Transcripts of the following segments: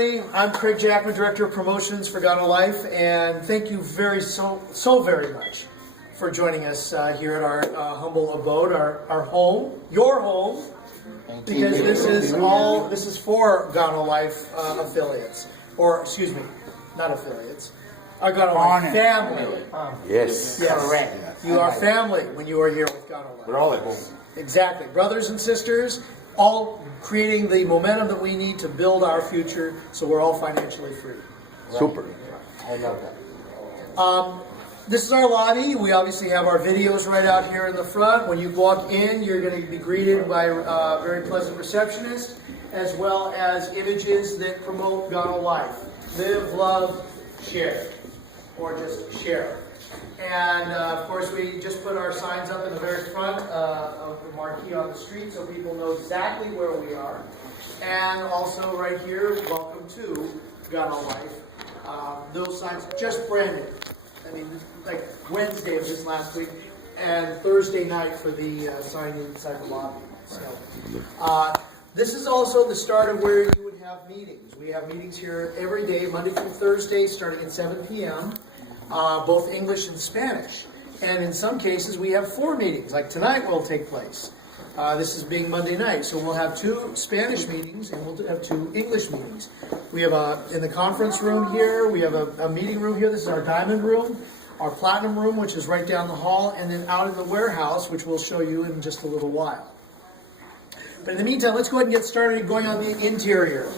I'm Craig Jackman, Director of Promotions for GanoLife, and thank you so very much for joining us here at our humble abode, our home, your home, because this is for GanoLife affiliates, or excuse me, not affiliates, our GanoLife family. Yes. Correct. You are family when you are here with GanoLife. We're all at home. Exactly. Brothers and sisters, all creating the momentum that we need to build our future so we're all financially free. Super. I love that. This is our lobby. We obviously have our videos right out here in the front. When you walk in, you're going to be greeted by a very pleasant receptionist, as well as images that promote GanoLife. Live, love, share. Or just share. And of course, we just put our signs up in the very front of the marquee on the street so people know exactly where we are. And also right here, welcome to GanoLife. Those signs just branded. I mean, like Wednesday of this last week and Thursday night for the sign inside the lobby. So, this is also the start of where you would have meetings. We have meetings here every day, Monday through Thursday, starting at 7 p.m., both English and Spanish. And in some cases, we have 4 meetings, like tonight will take place. This is being Monday night, so we'll have 2 Spanish meetings and we'll have 2 English meetings. We have in the conference room here, we have a meeting room here. This is our diamond room, our platinum room, which is right down the hall, and then out in the warehouse, which we'll show you in just a little while. But in the meantime, let's go ahead and get started going on the interior.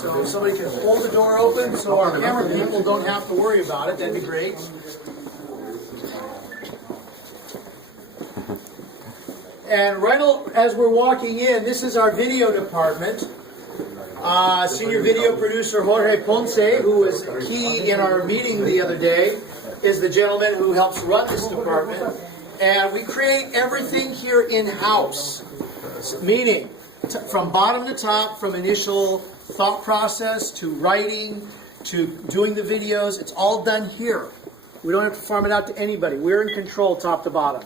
So if somebody can hold the door open so our camera people don't have to worry about it, that'd be great. And right as we're walking in, this is our video department. Senior video producer Jorge Ponce, who was key in our meeting the other day, is the gentleman who helps run this department. And we create everything here in-house, meaning from bottom to top, from initial thought process to writing to doing the videos, it's all done here. We don't have to farm it out to anybody. We're in control top to bottom.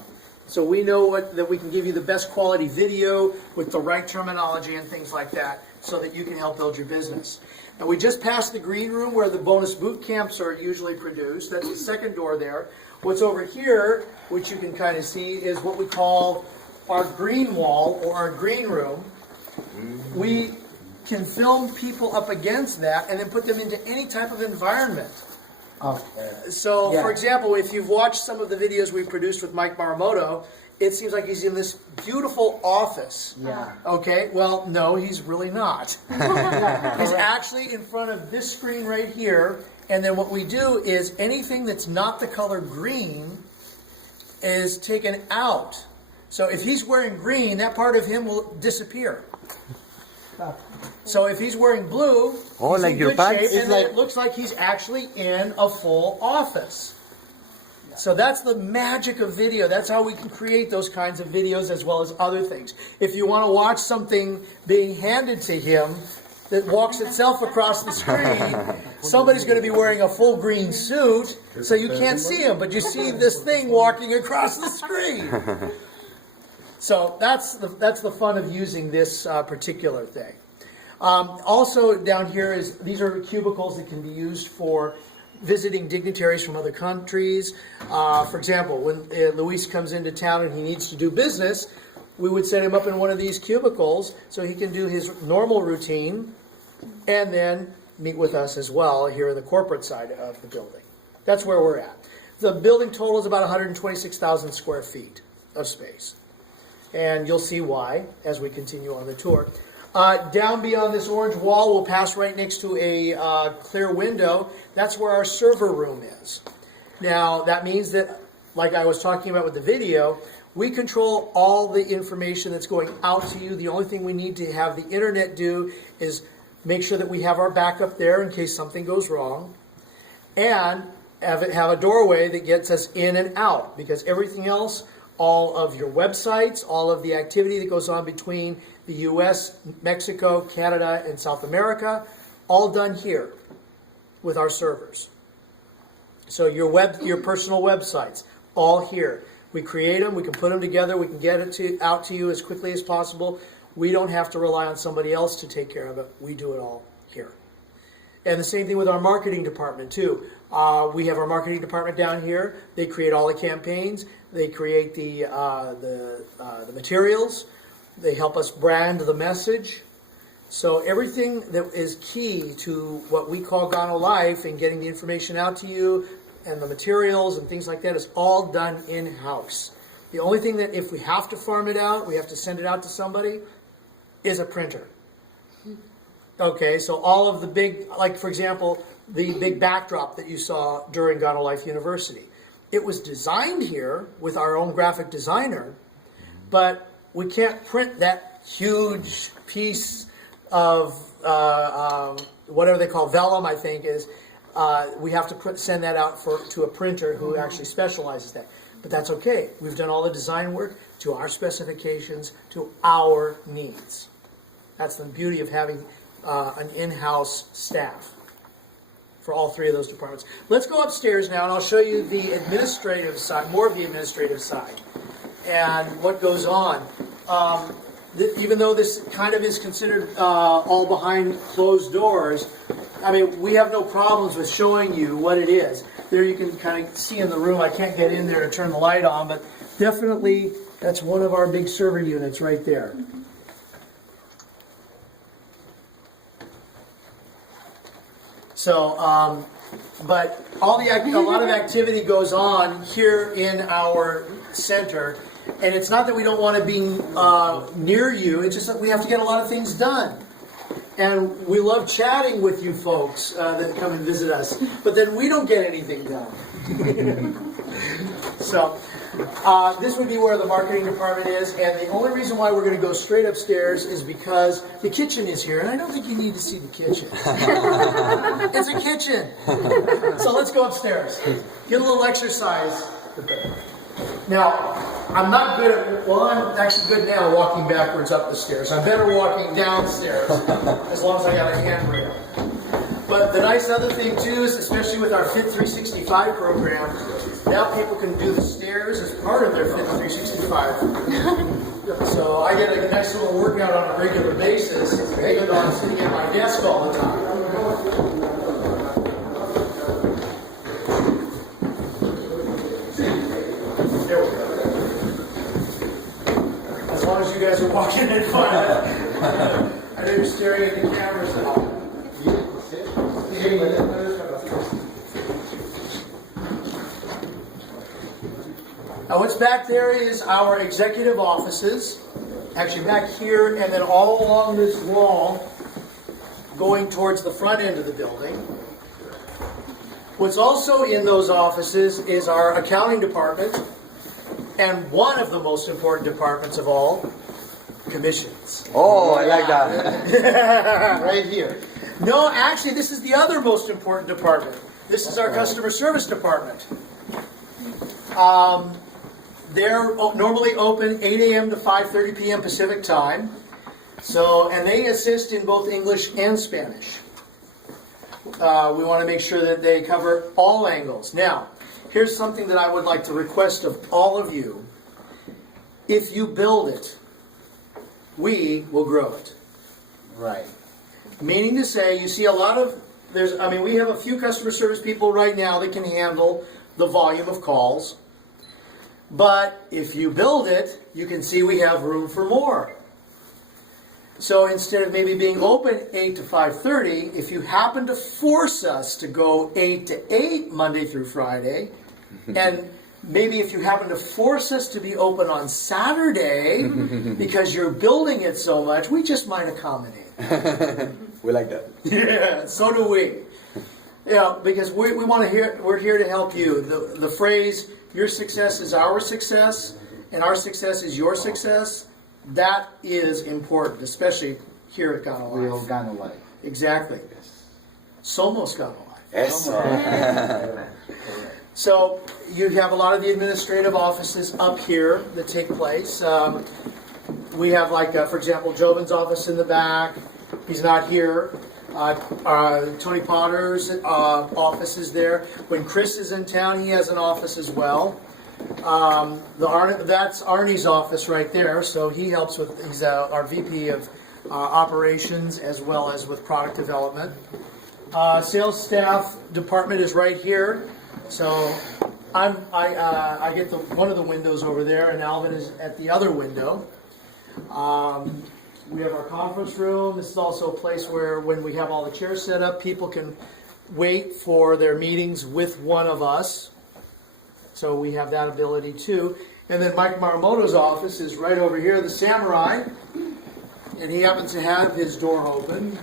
So we know that we can give you the best quality video with the right terminology and things like that so that you can help build your business. Now we just passed the green room where the bonus boot camps are usually produced. That's the second door there. What's over here, which you can kind of see, is what we call our green wall or our green room. We can film people up against that and then put them into any type of environment. So, for example, if you've watched some of the videos we produced with Mike Maramoto, it seems like he's in this beautiful office. Yeah. Okay, well, no, he's really not. He's actually in front of this screen right here, and then what we do is anything that's not the color green is taken out. So if he's wearing green, that part of him will disappear. So if he's wearing blue, he's like in your good pants? shape, and then it looks like he's actually in a full office. So that's the magic of video. That's how we can create those kinds of videos as well as other things. If you want to watch something being handed to him that walks itself across the screen, somebody's going to be wearing a full green suit, so you can't see him, but you see this thing walking across the screen. So that's the fun of using this particular thing. Also down here these are cubicles that can be used for visiting dignitaries from other countries. For example, when Luis comes into town and he needs to do business, we would set him up in one of these cubicles so he can do his normal routine and then meet with us as well here in the corporate side of the building. That's where we're at. The building total is about 126,000 square feet of space. And you'll see why as we continue on the tour. Down beyond this orange wall, we'll pass right next to a clear window. That's where our server room is. Now, that means that, like I was talking about with the video, we control all the information that's going out to you. The only thing we need to have the internet do is make sure that we have our backup there in case something goes wrong, and have a doorway that gets us in and out, because everything else, all of your websites, all of the activity that goes on between the U.S., Mexico, Canada, and South America, all done here with our servers. So your personal websites, all here. We create them, we can put them together, we can get it out to you as quickly as possible. We don't have to rely on somebody else to take care of it. We do it all here. And the same thing with our marketing department too. We have our marketing department down here. They create all the campaigns. They create the materials. They help us brand the message. So everything that is key to what we call GanoLife and getting the information out to you and the materials and things like that is all done in-house. The only thing that if we have to farm it out, we have to send it out to somebody, is a printer. Okay, so all of the big, like for example, the big backdrop that you saw during GanoLife University. It was designed here with our own graphic designer, but we can't print that huge piece of whatever they call vellum, I think is. We have to send that out to a printer who actually specializes that. But that's okay. We've done all the design work to our specifications, to our needs. That's the beauty of having an in-house staff for all three of those departments. Let's go upstairs now, and I'll show you the administrative side, more of the administrative side, and what goes on. Even though this kind of is considered all behind closed doors, I mean, we have no problems with showing you what it is. There you can kind of see in the room. I can't get in there to turn the light on, but definitely that's one of our big server units right there. So, but a lot of activity goes on here in our center, and it's not that we don't want to be near you. It's just that we have to get a lot of things done. And we love chatting with you folks that come and visit us, but then we don't get anything done. So this would be where the marketing department is, and the only reason why we're going to go straight upstairs is because the kitchen is here, and I don't think you need to see the kitchen. It's a kitchen. So let's go upstairs. Get a little exercise. Now, I'm not good at, well, I'm actually good now walking backwards up the stairs. I'm better walking downstairs, as long as I got a handrail. But the nice other thing too is, especially with our Fit 365 program, now people can do the stairs as part of their Fit 365. So I get a nice little workout on a regular basis, even though I'm sitting at my desk all the time. There we go. As long as you guys are walking in fun. I know you're staring at the cameras now. Now what's back there is our executive offices. Actually back here and then all along this wall going towards the front end of the building. What's also in those offices is our accounting department, and one of the most important departments of all, commissions. Oh, I like that. Right here. No, actually, this is the other most important department. This is our customer service department. They're normally open 8 a.m. to 5:30 p.m. Pacific time. So, and they assist in both English and Spanish. We want to make sure that they cover all angles. Now, here's something that I would like to request of all of you. If you build it, we will grow it. Right. Meaning to say, you see a lot of, we have a few customer service people right now that can handle the volume of calls. But if you build it, you can see we have room for more. So instead of maybe being open 8 to 5:30, if you happen to force us to go 8 to 8 Monday through Friday, and maybe if you happen to force us to be open on Saturday because you're building it so much, we just might accommodate. We like that. Yeah, so do we. Yeah, because we want to hear. We're here to help you. The phrase "Your success is our success," and "Our success is your success." That is important, especially here at GanoLife. Real GanoLife. Exactly. Somos GanoLife. Yes. So you have a lot of the administrative offices up here that take place. We have, like, for example, Jobin's office in the back. He's not here. Tony Potter's office is there. When Chris is in town, he has an office as well. That's Arnie's office right there. So he helps with, he's our VP of operations as well as with product development. Sales staff department is right here. So I get one of the windows over there, and Alvin is at the other window. We have our conference room. This is also a place where, when we have all the chairs set up, people can wait for their meetings with one of us. So we have that ability too. And then Mike Maramoto's office is right over here, the Samurai. And he happens to have his door open.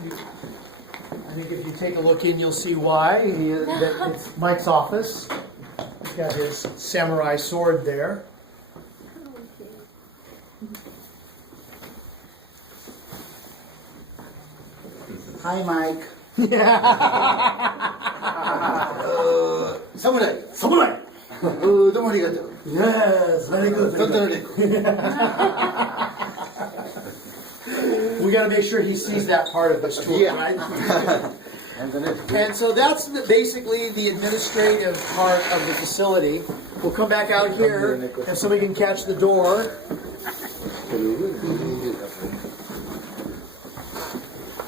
I think if you take a look in, you'll see why. It's Mike's office. He's got his samurai sword there. Hi, Mike. Samurai. Samurai! Domo arigato. Yes, very good. We got to make sure he sees that part of the tour, Yeah. right? And so that's basically the administrative part of the facility. We'll come back out here and somebody can catch the door.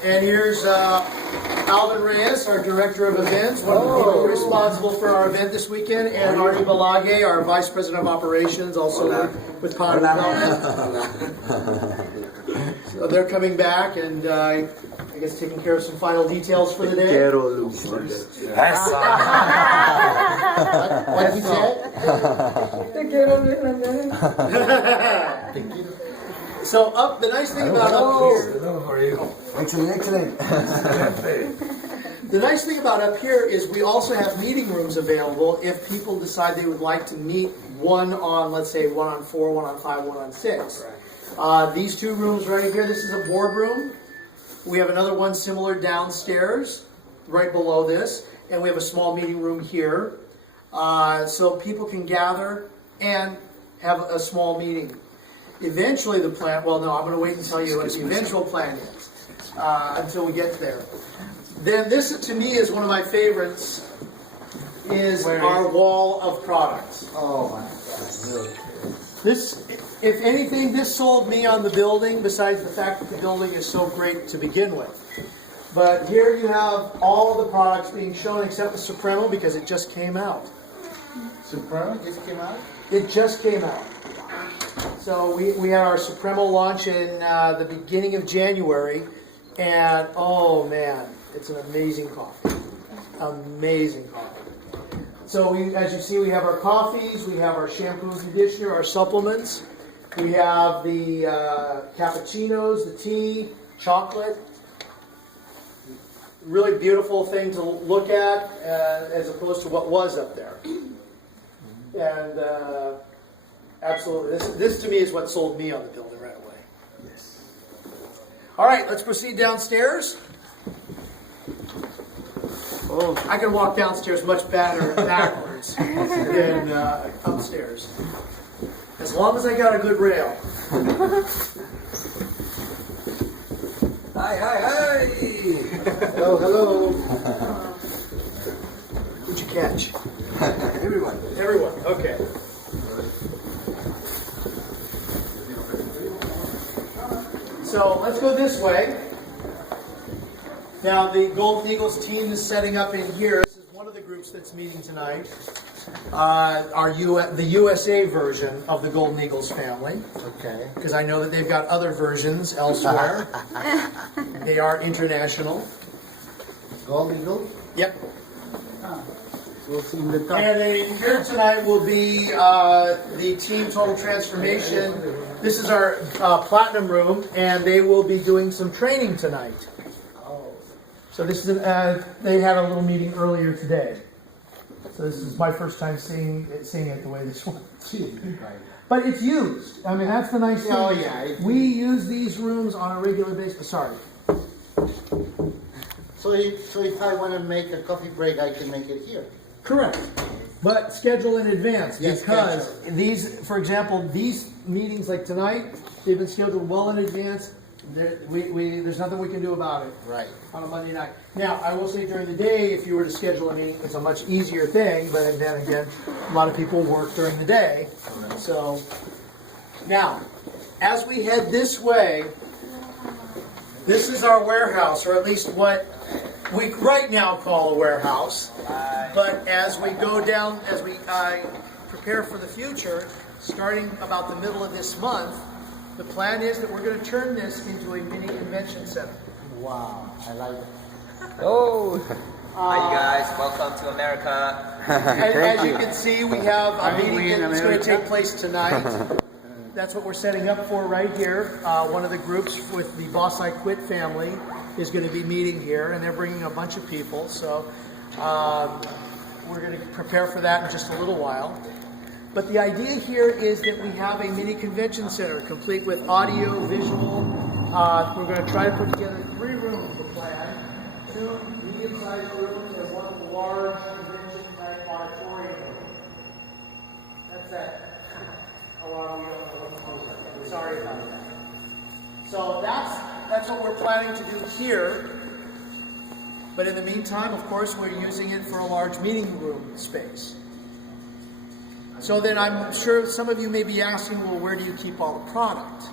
And here's Alvin Reyes, our director of events, one of the people responsible for our event this weekend, and Arnie Balage, our vice president of operations, also with product development. So they're coming back, and I guess taking care of some final details for the day. What did he say? So the nice thing about up here. Excellent. The nice thing about up here is we also have meeting rooms available if people decide they would like to meet one on, let's say, 1 on 4, 1 on 5, 1 on 6. These two rooms right here, this is a boardroom. We have another one similar downstairs, right below this, and we have a small meeting room here. So people can gather and have a small meeting. Eventually the plan, well no, I'm going to wait and tell you what the eventual plan is until we get there. Then this, to me, is one of my favorites, is our wall of products. Oh my God. This, if anything, this sold me on the building, besides the fact that the building is so great to begin with. But here you have all of the products being shown except the Supremo, because it just came out. Supremo just came out? It just came out. So we had our Supremo launch in the beginning of January, and oh man, it's an amazing coffee. Amazing coffee. So as you see, we have our coffees, we have our shampoo and conditioner, our supplements, we have the cappuccinos, the tea, chocolate. Really beautiful thing to look at as opposed to what was up there. And absolutely, this to me is what sold me on the building right away. Yes. All right, let's proceed downstairs. Oh, I can walk downstairs much better backwards than upstairs, as long as I got a good rail. Hi. Hello. Who'd you catch? Everyone. Everyone. Okay. So let's go this way. Now the Golden Eagles team is setting up in here. This is one of the groups that's meeting tonight. The USA version of the Golden Eagles family. Okay. Because I know that they've got other versions elsewhere. They are international. Gold Eagle? Yep. We'll see in the top. And then here tonight will be the Team Total Transformation. This is our platinum room, and they will be doing some training tonight. So this is they had a little meeting earlier today. So this is my first time seeing it the way this one. But it's used. I mean, that's the nice thing. Oh, yeah. We use these rooms on a regular basis. Sorry. So if I want to make a coffee break, I can make it here. Correct. But schedule in advance, Yes, because these, for example, these meetings like tonight, they've been scheduled well in advance. There's nothing we can do about it. Right. On a Monday night. Now, I will say during the day, if you were to schedule a meeting, it's a much easier thing, but then again, a lot of people work during the day. So, now, as we head this way, this is our warehouse, or at least what we right now call a warehouse. But as we go down, as we prepare for the future, starting about the middle of this month, the plan is that we're going to turn this into a mini convention center. Wow, I like it. Oh. Hi, you guys. Welcome to America. As you can see, we have a meeting that's going to take place tonight. That's what we're setting up for right here. One of the groups with the Boss I Quit family is going to be meeting here, and they're bringing a bunch of people. So we're going to prepare for that in just a little while. But the idea here is that we have a mini convention center complete with audio, visual. We're going to try to put together 3 rooms to plan. 2 medium-sized rooms and 1 large convention-type auditorium room. That's that. Sorry about that. So that's what we're planning to do here. But in the meantime, of course, we're using it for a large meeting room space. So then I'm sure some of you may be asking, well, where do you keep all the product?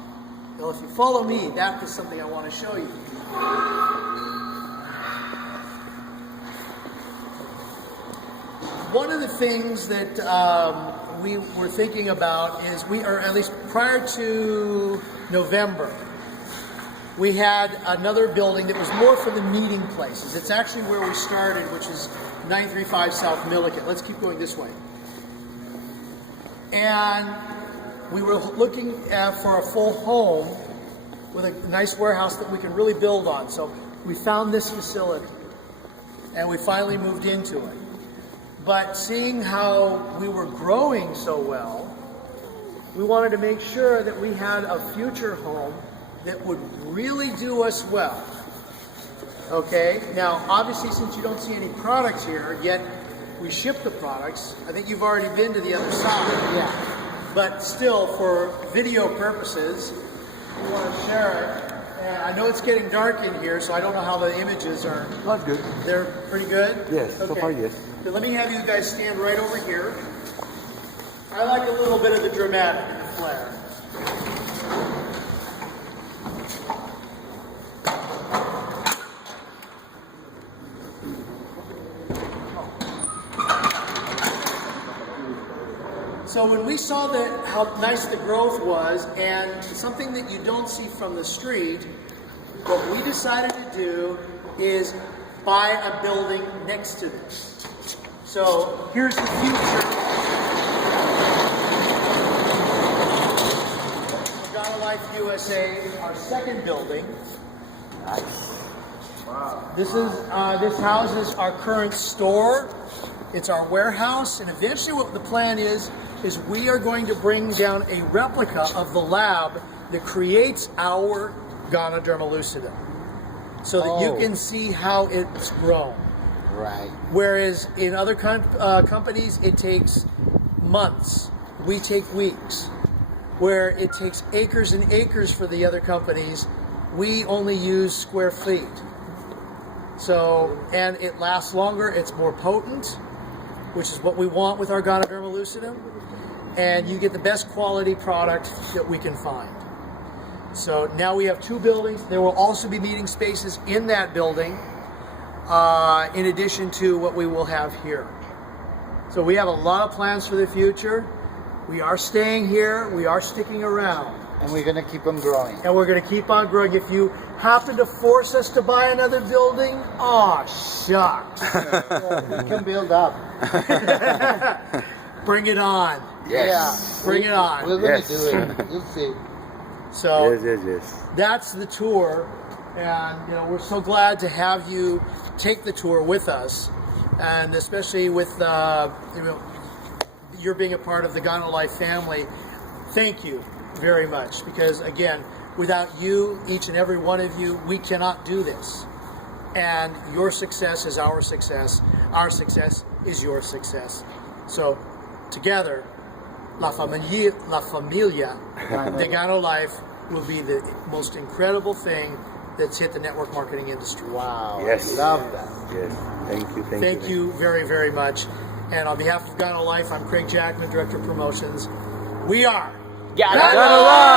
Well, if you follow me, that is something I want to show you. One of the things that we were thinking about is or at least prior to November, we had another building that was more for the meeting places. It's actually where we started, which is 935 South Milliken. Let's keep going this way. And we were looking for a full home with a nice warehouse that we can really build on. So we found this facility, and we finally moved into it. But seeing how we were growing so well, we wanted to make sure that we had a future home that would really do us well. Okay, now obviously since you don't see any products here, yet we ship the products. I think you've already been to the other side. Yeah. But still, for video purposes, we want to share it. And I know it's getting dark in here, so I don't know how the images are. That's good. They're pretty good? Yes, so far, yes. So let me have you guys stand right over here. I like a little bit of the dramatic and the flair. So when we saw how nice the growth was, and something that you don't see from the street, what we decided to do is buy a building next to this. So here's the future. GanoLife USA, our second building. Nice. Wow. This houses our current store. It's our warehouse, and eventually what the plan is we are going to bring down a replica of the lab that creates our Ganoderma lucidum, so that you can see how it's grown. Right. Whereas in other companies, it takes months. We take weeks. Where it takes acres and acres for the other companies, we only use square feet. So, and it lasts longer, it's more potent, which is what we want with our Ganoderma lucidum, and you get the best quality product that we can find. So now we have 2 buildings. There will also be meeting spaces in that building, in addition to what we will have here. So we have a lot of plans for the future. We are staying here, we are sticking around. And we're going to keep them growing. And we're going to keep on growing. If you happen to force us to buy another building, shucks. We can build up. Bring it on. Yes. Bring it on. We're going Yes. to do it. You'll see. So Yes. that's the tour, and we're so glad to have you take the tour with us, and especially with you're being a part of the GanoLife family. Thank you very much, because again, without you, each and every one of you, we cannot do this. And your success is our success. Our success is your success. So together, La Familia de GanoLife will be the most incredible thing that's hit the network marketing industry. Wow. Yes. I love that. Yes. Thank you. Thank you very, very much. And on behalf of GanoLife, I'm Craig Jackman, Director of Promotions. We are Gotta GanoLife!